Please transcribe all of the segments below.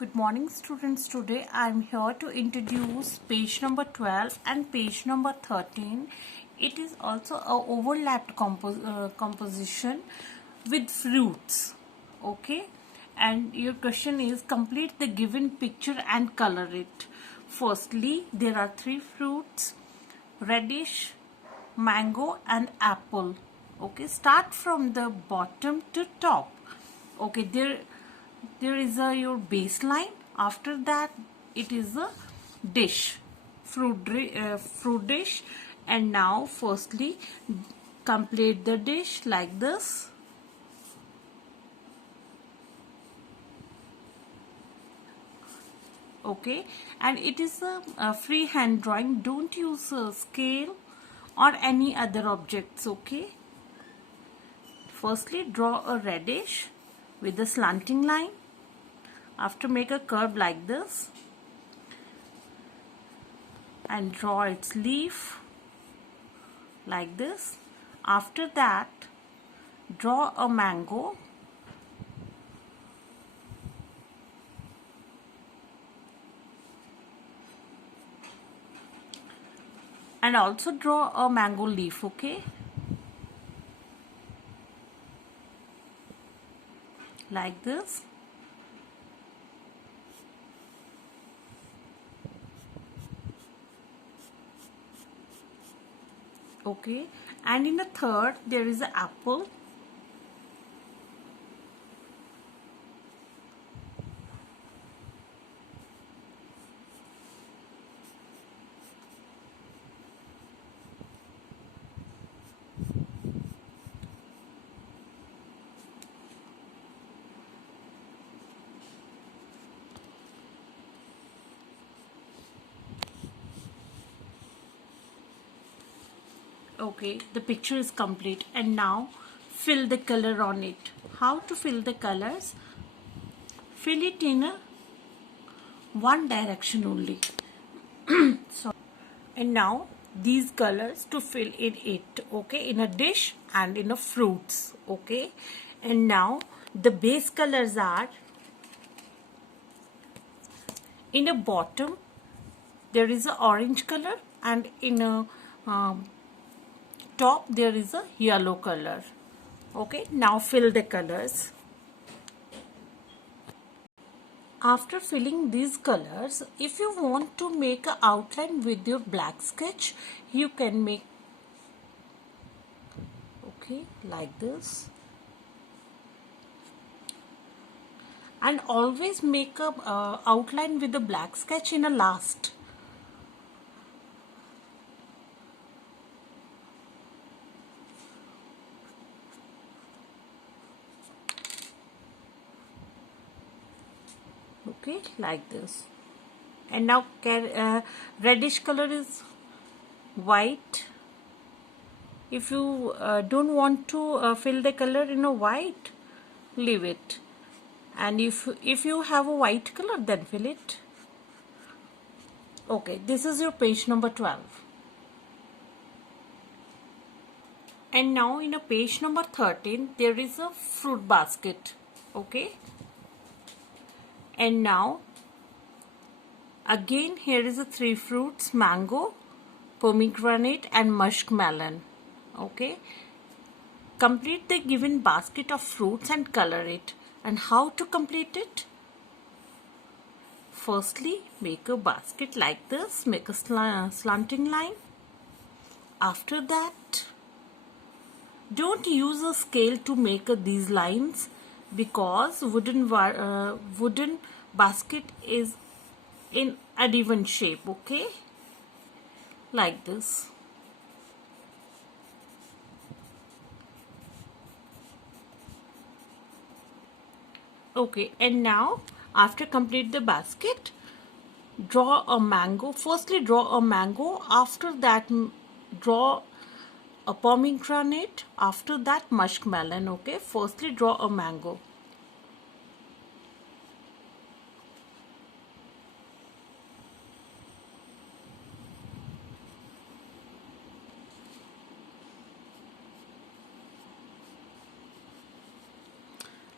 Good morning students. Today I am here to introduce page number 12 and page number 13. It is also a overlapped composition with fruits. Okay, and your question is complete the given picture and color it. Firstly, there are three fruits: radish, mango and apple. Okay, start from the bottom to top. Okay, there is your baseline. After that it is a dish, fruit dish. And now firstly complete the dish like this. Okay, and it is a freehand drawing. Don't use a scale or any other objects. Okay, firstly draw a radish with a slanting line. After, make a curve like this and draw its leaf like this. After that, draw a mango. And also draw a mango leaf, okay? Like this. Okay, and in the third there is an apple. Okay, the picture is complete, and now fill the color on it. How to fill the colors? Fill it in a one direction only. So, and now these colors to fill in it, okay, in a dish and in a fruits. Okay, and now the base colors are: in a bottom there is a orange color, and in a top there is a yellow color. Okay, now fill the colors. After filling these colors, if you want to make an outline with your black sketch, you can make, okay, like this. And always make a outline with the black sketch in a last. Okay, like this. And now reddish color is white. If you don't want to fill the color in a white, leave it. And if you have a white color, then fill it. Okay, this is your page number 12. And now in a page number 13 there is a fruit basket. Okay, and now again here is a three fruits: mango, pomegranate and muskmelon. Okay, complete the given basket of fruits and color it. And how to complete it? Firstly, make a basket like this, make a slanting line. After that, don't use a scale to make these lines, because wooden basket is in uneven shape. Okay, like this. Okay, and now after complete the basket, draw a mango. Firstly draw a mango, after that draw a pomegranate, after that muskmelon. Okay, firstly draw a mango.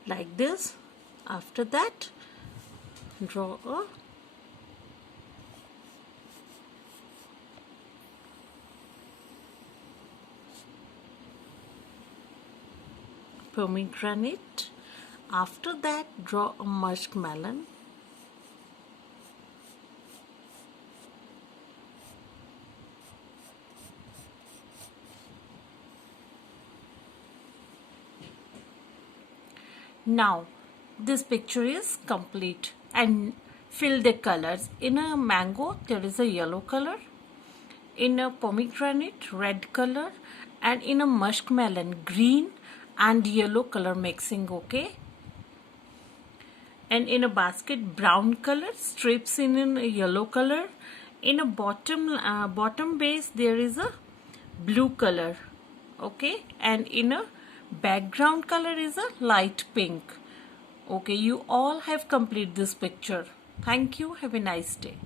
Like this. After that draw a pomegranate. After that, draw a muskmelon. Now this picture is complete, and fill the colors. In a mango there is a yellow color, in a pomegranate red color, and in a muskmelon green and yellow color mixing. Okay, and in a basket brown color, strips in a yellow color. In a bottom base there is a blue color. Okay, and in a background color is a light pink. Okay, you all have completed this picture. Thank you. Have a nice day.